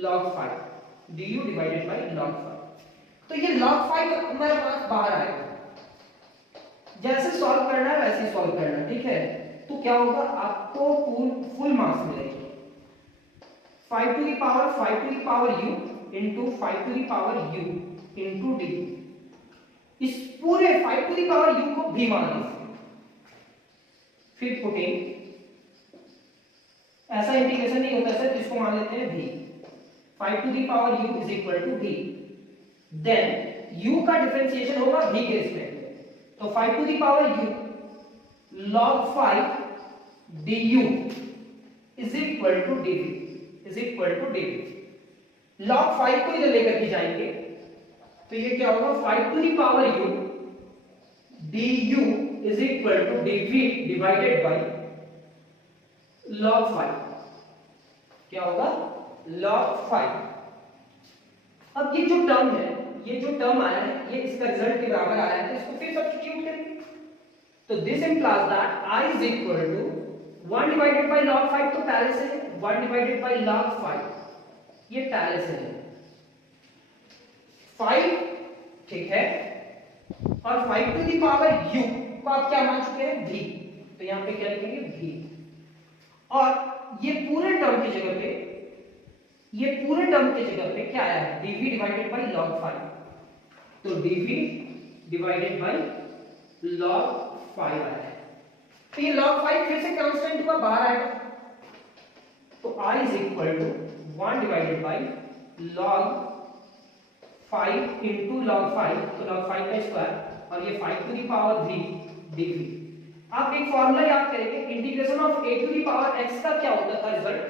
log 5, du divided by log 5। तो ये log 5 हमारे पास बाहर आएगा। जैसे सॉल्व करना है वैसे सॉल्व करना, ठीक है। तो क्या होगा? आपको फुल मार्क्स मिलेंगे। 5 to the power u into 5 to the power u into d। इस पूरे 5 to the power u को भी मान लीजिए, फिर पुटिंग, ऐसा इंटीग्रेशन नहीं होता सर, इसको मान लेते हैं v। 5 to the power u is equal to v, then u का डिफरेंशिएशन होगा v के रिस्पेक्ट में। तो 5 to the power u log 5 du is equal to dv। log 5 को इधर लेकर के जाएंगे तो ये क्या होगा? 5 to the power u du is equal to dv divided by log 5। क्या होगा? log 5। अब ये जो टर्म है, ये जो टर्म आया है, ये इसका रिजल्ट के बराबर आया है, तो इसको फिर सब्स्टिट्यूट करेंगे। तो this implies that I is equal to 1 divided by log 5 तो पहले से है, 1 divided by log 5 ये पहले से है 5, ठीक है। और 5 to the power u को आप क्या मान चुके हैं? v। तो यहां पे क्या लिखेंगे? v। और ये पूरे टर्म की जगह पे, ये पूरे टर्म की जगह पे क्या आया है? dv divided by log 5। तो dv डिवाइडेड बाय log 5 आया है। तो ये log 5 फिर से कांस्टेंट हुआ, बाहर आएगा। तो I is equal to 1 divided by log 5 into log 5, तो log 5 का स्क्वायर और ये 5 to the power v dv। आप एक फॉर्मूला याद करेंगे, integration of a to the power x का क्या होता था रिजल्ट?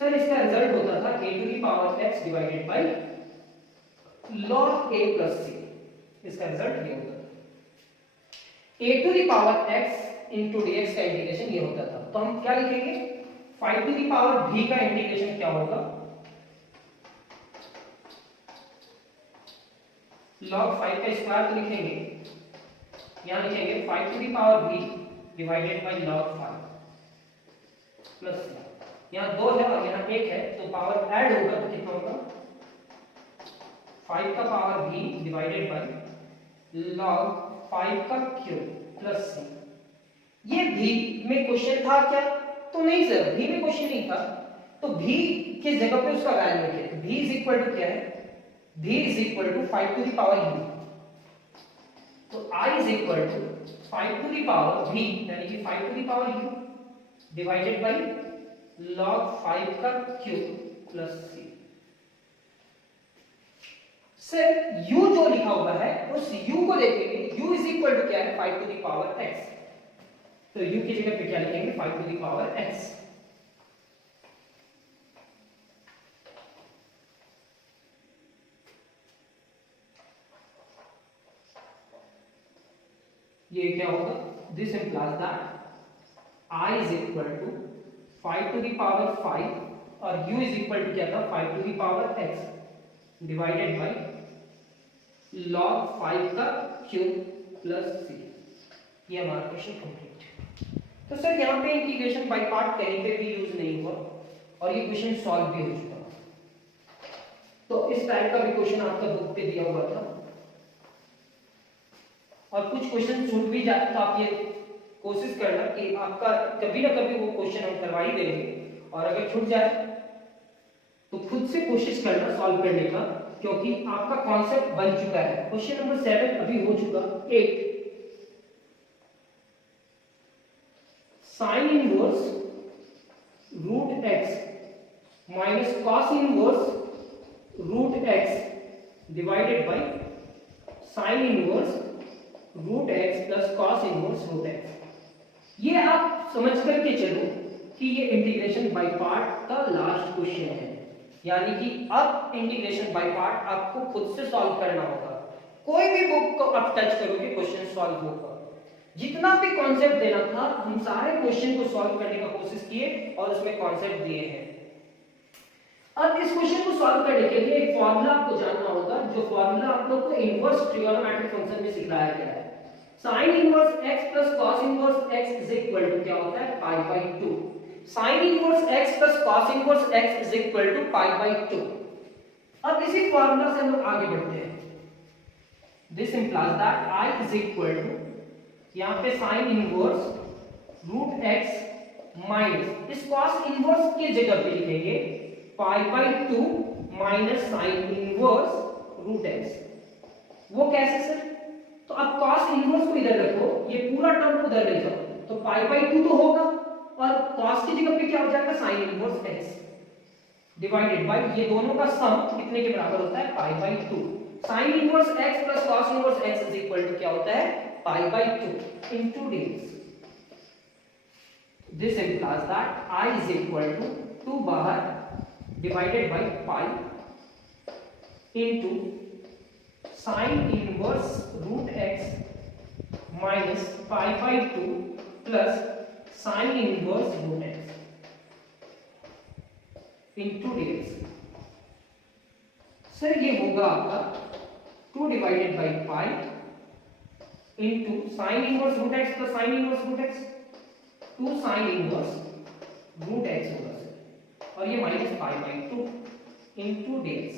सर इसका रिजल्ट होता था a to the power x divided by log a plus c। इसका रिजल्ट ये होता था। a to the power x into dx का इंटीग्रेशन ये होता था। तो हम क्या लिखेंगे? 5 to the power v का इंटीग्रेशन क्या होगा? log 5 का स्क्वायर तो लिखेंगे, यहां लिखेंगे 5 to the power v divided by log 5 plus, यहां 2 है और यहां 1 है, तो पावर ऐड होगा तो कितना होगा? 5 का power v divided by log 5 का क्यूब प्लस c। ये v में क्वेश्चन था क्या? तो नहीं सर, v में क्वेश्चन नहीं था। तो v के जगह पे उसका वैल्यू लिखिए। v इज इक्वल टू क्या है? v is equal to 5 to the power u। तो I is equal to 5 to the power v यानी कि 5 to the power u divided by log 5 का cube plus c। Sir u जो लिखा हुआ है उस u को देखेंगे, u इज इक्वल टू क्या है? 5 टू द पावर x। तो u की जगह पे क्या लिखेंगे? 5 टू द पावर x। ये क्या होगा? This implies that I is equal to 5 to the power 5 और u इज इक्वल टू क्या था? 5 to the power x divided by log 5 का क्यूब प्लस सी। ये हमारा क्वेश्चन कंप्लीट। तो सर यहाँ पे इंटीग्रेशन बाय पार्ट कहीं पे भी यूज नहीं हुआ और ये क्वेश्चन सॉल्व भी हो चुका। तो इस टाइप का भी क्वेश्चन आपका बुक पे दिया हुआ था और कुछ क्वेश्चन छूट भी जाए तो आप ये कोशिश करना कि आपका कभी ना कभी वो क्वेश्चन हम करवा ही देंगे, और अगर छूट जाए तो खुद से कोशिश करना सॉल्व करने का, क्योंकि आपका कॉन्सेप्ट बन चुका है। क्वेश्चन नंबर 7 अभी हो चुका। 8 sine inverse root x minus cos inverse root x divided by sine inverse root x plus cos inverse root x. ये आप समझ करके चलो कि ये इंटीग्रेशन बाय पार्ट का लास्ट क्वेश्चन है, यानी कि अब इंटीग्रेशन बाय पार्ट आपको खुद से सॉल्व करना होगा। कोई भी बुक को आप टच करोगे क्वेश्चन सॉल्व होगा। जितना भी कॉन्सेप्ट देना था हम सारे क्वेश्चन को सॉल्व करने का कोशिश किए और उसमें कॉन्सेप्ट दिए हैं। अब इस क्वेश्चन को सॉल्व करने के लिए एक फार्मूला आपको जानना होगा, जो फार्मूला आप लोग को इनवर्स ट्रिगोनोमेट्रिक फंक्शन में सिखाया गया है। sin inverse x plus cos inverse x is equal to क्या होता है pi by 2। sin inverse x plus cos inverse x is equal to pi by 2। अब इसी फार्मूला से हम लोग आगे बढ़ते हैं। This implies that I is equal to यहां पे sin inverse root x minus इस cos इनवर्स की जगह पे लिखेंगे pi by 2 minus sin inverse root x। वो कैसे सर? तो अब cos इनवर्स को इधर रखो, ये पूरा टर्म उधर ले जाओ, तो पाई बाय 2 तो होगा और cos की जगह पे क्या हो जाएगा sin inverse x divided by ये दोनों का सम कितने के बराबर होता है pi by 2। sin inverse x plus cos inverse x is equal to क्या होता है pi by 2 into ds। This implies that I is equal to 2 बाहर divided by pi into sin inverse root x minus pi by 2 plus sin inverse root x into ds। Sir ये होगा आपका 2 divided by pi into sin inverse root x plus sin inverse root x 2 sin inverse root x होगा sir, और ये minus pi by 2 into ds।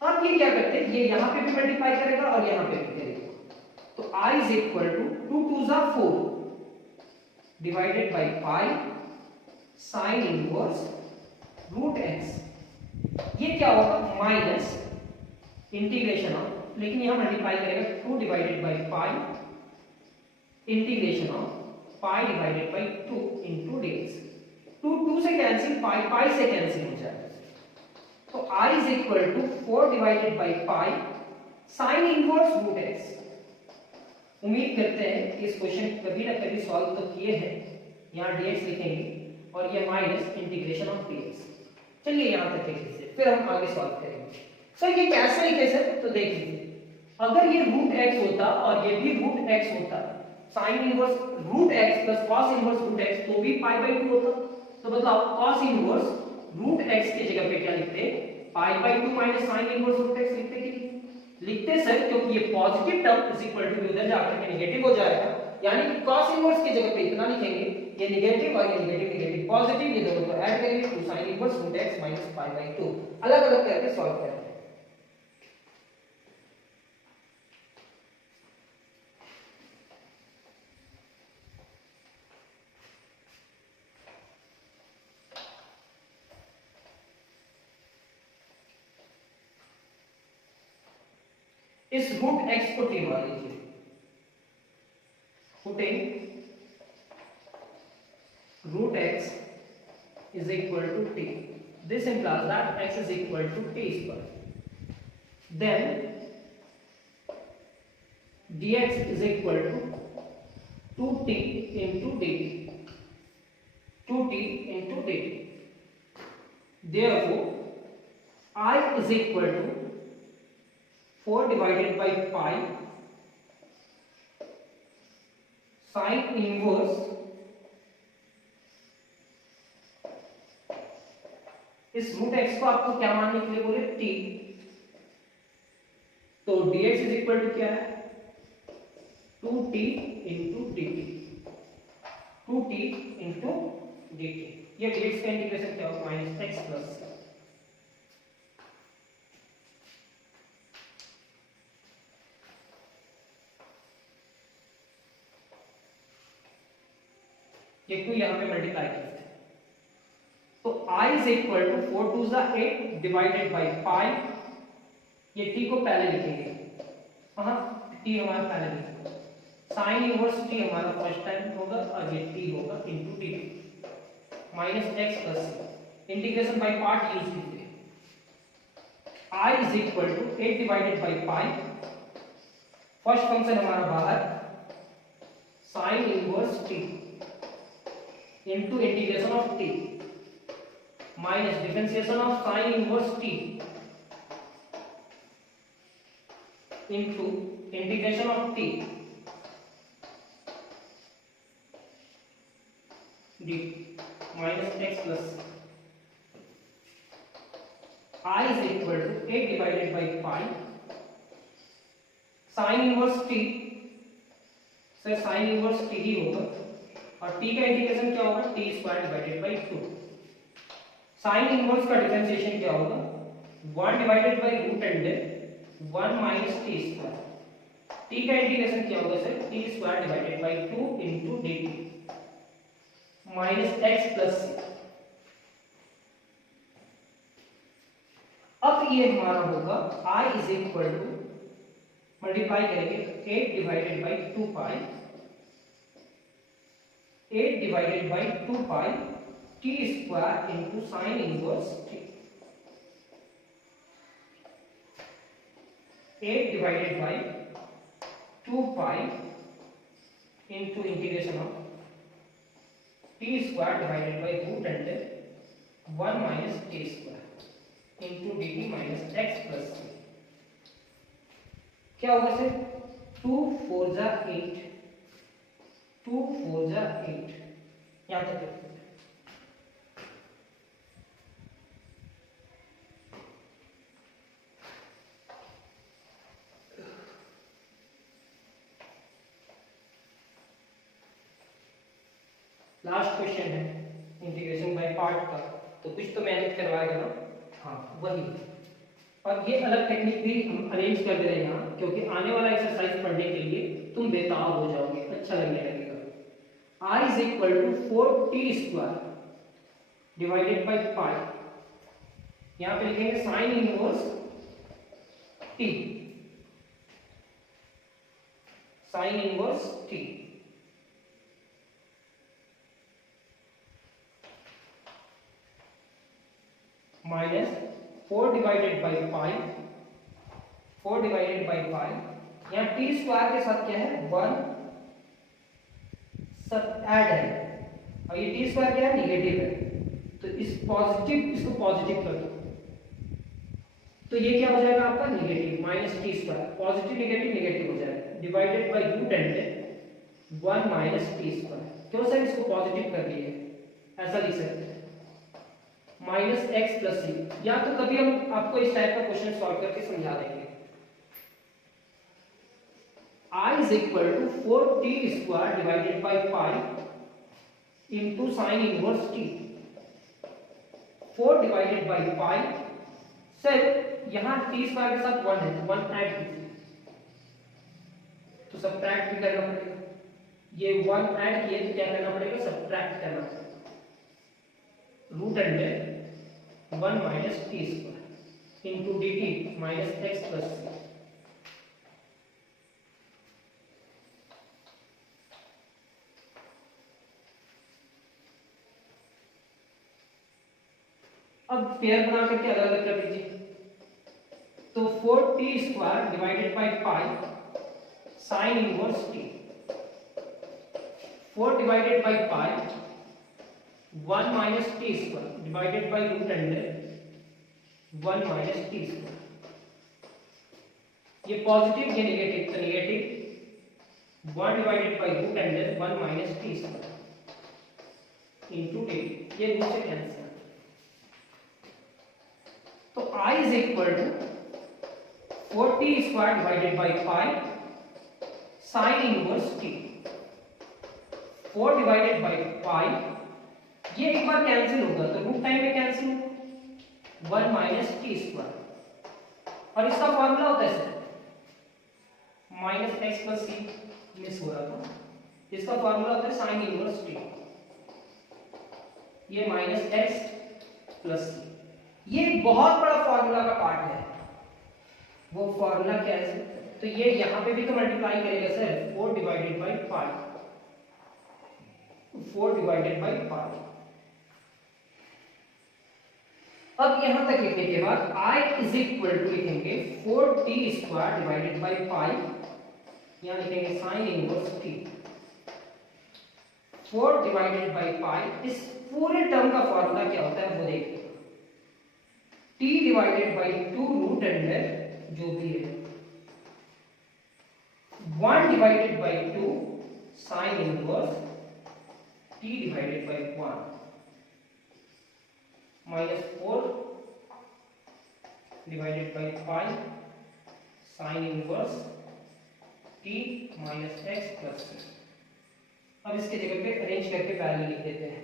अब ये क्या करते हैं, ये यहां पे भी मल्टीप्लाई करेगा और यहां पे भी करेगा, तो I इज इक्वल टू 2 2 जा 4 divided by pi sin inverse root x। ये क्या होगा माइनस इंटीग्रेशन ऑफ, लेकिन यहां मल्टीप्लाई करेगा 2 divided by pi integration of pi divided by 2 into ds। 2 2 से कैंसिल, पाई पाई से कैंसिल हो जाएगा, तो I is equal to 4 divided by pi sin inverse root x। उम्मीद करते हैं कि इस क्वेश्चन कभी ना कभी सॉल्व तो किए हैं। यहाँ dx लिखेंगे और ये माइनस इंटीग्रेशन ऑफ dx। चलिए यहाँ तक लिख लीजिए, फिर हम आगे सॉल्व करेंगे। सर ये कैसे लिखे सर? तो देख लीजिए, अगर ये रूट x होता और ये भी रूट x होता, sin inverse root x plus cos inverse root x तो भी पाई बाय 2 होता। तो बताओ cos इनवर्स रूट x की जगह पे क्या लिखते? Pi by 2 minus sin inverse root x लिखते कि नहीं? लिखते सर, क्योंकि ये positive term is equal to उधर जाकर के नेगेटिव हो जाएगा, यानी कि cos इनवर्स की जगह पे इतना लिखेंगे, ये नेगेटिव और ये नेगेटिव नेगेटिव पॉजिटिव, ये दोनों को ऐड करेंगे 2 sin inverse root x minus pi by 2। अलग-अलग करके सॉल्व करेंगे। इस रूट x को t मान लीजिए, putting root x is equal to t. This implies that x is equal to t square. Then dx is equal to 2t into dt. 2t into dt. Therefore, I is equal to 4 divided by pi sin inverse इस root x को आपको क्या मानने के लिए बोले t, तो dx is equal to क्या है 2t into d t, 2t into d t. ये dx का इंटीग्रेशन क्या होगा, माइनस एक्स प्लस ये टू यहाँ पे मल्टीप्लाई करते हैं, तो I इज इक्वल टू 4 टू ज़ा 8 डिवाइडेड बाई पाई। ये t को पहले लिखेंगे, हाँ t हमारा पहले लिखेंगे, साइन इनवर्स t हमारा फर्स्ट टाइम होगा और ये t होगा into dt minus x plus integration by part use कीजिए। I is equal to 8 divided by pi, first function हमारा बाहर sine inverse t into integration of t minus differentiation of sin inverse t into integration of t d minus x plus I is equal to 8 divided by pi sin inverse t, सर sin inverse t ही होगा और t का integration क्या होगा, t square divided by 2। Sine inverse का differentiation क्या होगा, 1 divided by root under 1 minus t square. t का इंटीग्रेशन क्या होगा sir, t square divided by 2 into dt minus x plus. अब ये हमारा होगा I is equal to multiply करेंगे 8 divided by 2 pi, 8 divided by 2 pi t square into sin inverse t, 8 divided by 2 pi into integration of t square divided by root under 1 minus t square into dt minus x plus c। क्या होगा sir, 2 4 जा 8, 2 4 जा 8, यहाँ तक last question है integration by part का, तो कुछ तो मेहनत करवाएगा ना, हाँ वही। और ये अलग टेक्निक भी हम अरेंज कर दे रहे हैं यहाँ, क्योंकि आने वाला एक्सरसाइज पढ़ने के लिए तुम बेताब हो जाओगे, अच्छा लगने लगेगा। I is equal to 4t square divided by pi, यहाँ पे लिखेंगे sine inverse t, sign inverse t minus 4 divided by pi, 4 divided by पाई, यहाँ t स्क्वायर के साथ क्या है 1 सब ऐड है और ये टी स्क्वायर क्या है, निगेटिव है, तो इस पॉजिटिव इसको पॉजिटिव कर दो, तो ये क्या हो जाएगा आपका negative minus t square, positive negative negative हो जाएगा, divided by root under 1 minus t square. क्यों सर इसको पॉजिटिव कर दिए, ऐसा लिख सकते हैं माइनस एक्स प्लस सी, या तो कभी हम आपको इस टाइप का क्वेश्चन सॉल्व करके समझा देंगे। I is equal to 4t square divided by pi into sin inverse t, 4 divided by pi, sir यहाँ t स्क्वायर के साथ 1 है तो 1 ऐड कीजिए, तो सब्ट्रैक्ट भी करना पड़ेगा, ये 1 ऐड किए तो क्या करना पड़ेगा, सब्ट्रैक्ट करना पड़ेगा, root under 1 minus t square into d t minus x plus c. अब पेयर बना करके अलग अलग कर दीजिए, तो 4t square divided by pi sine inverse t, 4 divided by pi 1 minus t square divided by root under 1 minus t square, ये positive ये नेगेटिव, तो negative 1 divided by root under 1 minus t square into t, ये root से cancel. तो I is equal to 4t square divided by pi sign inverse T. 4 divided by पाई, ये एक बार cancel होगा तो रूट टाइम में कैंसिल होगा, 1 माइनस टी स्क्वायर। और इसका फॉर्मूला होता है सर माइनस एक्स प्लस सी, मिस हो रहा था। इसका फॉर्मूला होता है साइन इनवर्स टी, ये माइनस एक्स प्लस सी। ये बहुत बड़ा फॉर्मूला का पार्ट है। वो फॉर्मूला क्या है सर? तो ये यहां पे भी तो मल्टीप्लाई करेगा sir, 4 divided by pi, 4 divided by पाई। अब यहां तक लिखने के बाद I इज इक्वल टू लिखेंगे 4t स्क्वायर डिवाइडेड बाई पाई, यहां लिखेंगे sine inverse t। 4 divided by पाई, इस पूरे टर्म का फॉर्मूला क्या होता है वो देखिए, t divided by 2 root under जो भी है 1 divided by 2 sine inverse t divided by 1 minus 4 divided by pi sine inverse t minus x plus c. अब इसके जगह पे अरेंज करके वैल्यू लिख देते हैं।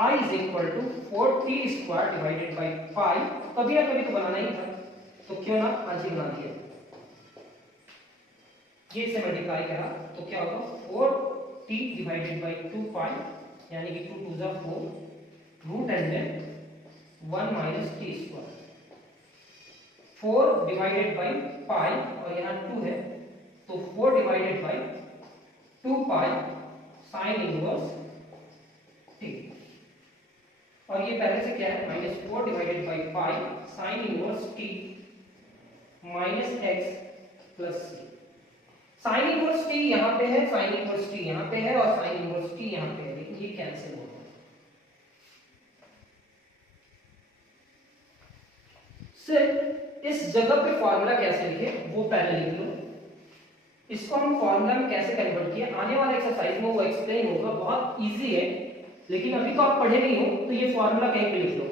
I is equal to 4t square divided by pi, कभी ना कभी तो बनाना ही था, तो क्यों ना आज ही बना दिया। ये से मल्टीप्लाई करा तो क्या होगा, 4t डिवाइडेड बाई 2 पाई, यानी कि 2 2 जा 4 root under 1 minus t square. 4 divided by pi और यहाँ 2 है तो 4 divided by 2 pi sine inverse t. और ये पहले से क्या है, minus 4 divided by pi sine inverse t minus x plus c. Sine inverse t यहाँ पे है, साइन इनवर्स टी यहाँ पे है और साइन इनवर्स टी यहाँ पे है, लेकिन ये कैंसिल हो गया। सिर्फ इस जगह पे फॉर्मूला कैसे लिखे वो पहले लिख लो। इसको हम फॉर्मूला में कैसे कन्वर्ट किए, आने वाले एक्सरसाइज में वो एक्सप्लेन होगा, बहुत इजी है, लेकिन अभी तो आप पढ़े नहीं हो तो ये फॉर्मूला कहीं पे लिख लो।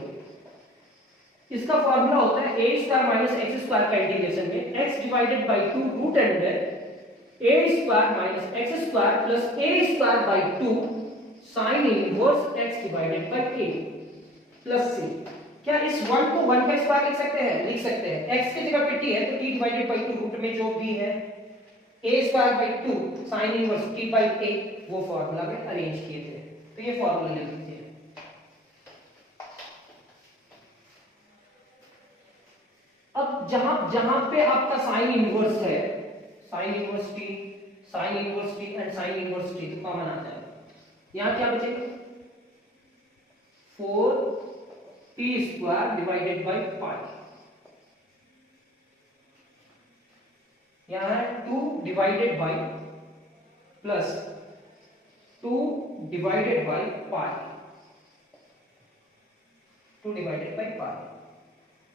इसका फॉर्मूला होता है a square minus x square का इंटीग्रेशन में x divided by 2 root under a square minus x square plus a square by 2 sine inverse x divided by a plus c। क्या इस 1 को 1 का स्क्वायर लिख सकते हैं? लिख सकते हैं। x की जगह पे t है तो t डिवाइडेड बाई 2 रूट में जो भी है a square by 2 sine inverse t by a, वो फॉर्मूला में अरेंज किए थे, तो ये फॉर्मूला लिख दीजिए। अब जहां पे आपका साइन इनवर्स है, sign inverse T, sign inverse t and sine inverse T तो कॉमन आ जाएगा। यहां क्या बचेगा, 4t स्क्वायर डिवाइडेड बाई पाई, यहां है 2 divided by plus 2 divided by pi, 2 divided by pi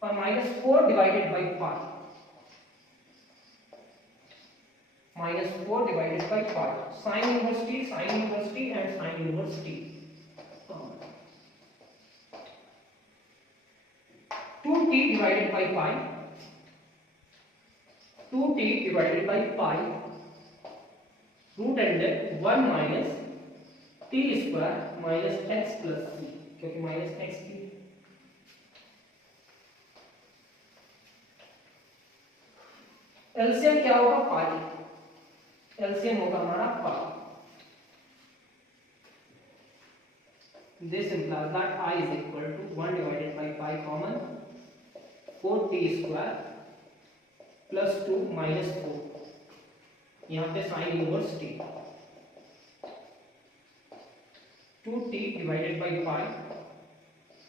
और minus 4 divided by pi, minus 4 divided by pi sine inverse t and sine inverse t. 2t divided by pi, 2t divided by pi root under 1 minus t square minus x plus c, क्योंकि minus x की LCM क्या होगा, पाई। LCM होगा हमारा pi. This implies that I is equal to 1 divided by pi common 4t square plus 2 minus 4, यहाँ पे sine inverse t, 2t divided by pi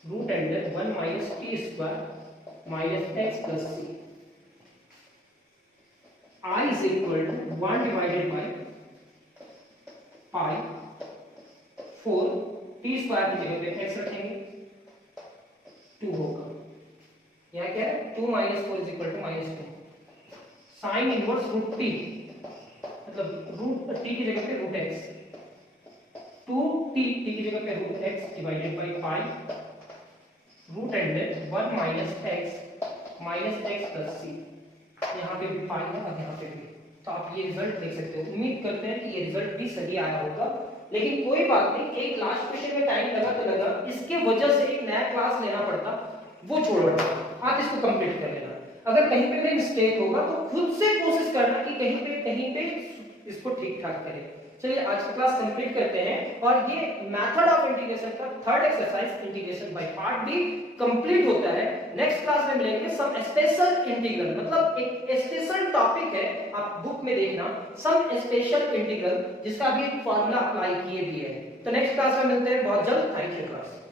root under 1 minus t square minus x plus c। I is equal to 1 divided by pi 4, t square की जगह पे x रखेंगे, 2 होगा। यहाँ क्या है, 2 minus 4 is equal to minus 2, sine inverse root t, मतलब root t की जगह पे रूट x, 2t t की जगह पे root x divided by pi root under 1 minus x plus c। यहाँ पे भी पाई है और यहाँ पे भी, तो आप ये रिजल्ट देख सकते हो। उम्मीद करते हैं कि ये रिजल्ट भी सही आया होगा, लेकिन कोई बात नहीं, एक लास्ट क्वेश्चन में टाइम लगा तो लगा, इसके वजह से एक नया क्लास लेना पड़ता, वो छोड़ दो, आप इसको कंप्लीट कर लेना। अगर कहीं पे भी मिस्टेक होगा तो खुद से कोशिश करना कि कहीं पे इसको ठीक ठाक करें। चलिए आज की क्लास कंप्लीट करते हैं, और ये मेथड ऑफ इंटीग्रेशन का third exercise integration by part भी कंप्लीट होता है। नेक्स्ट क्लास में मिलेंगे सम स्पेशल इंटीग्रल, मतलब एक स्पेशल टॉपिक है, आप बुक में देखना, सम स्पेशल इंटीग्रल, जिसका भी एक फॉर्मूला अप्लाई किए भी है। तो नेक्स्ट क्लास में मिलते हैं बहुत जल्द। Thank you class.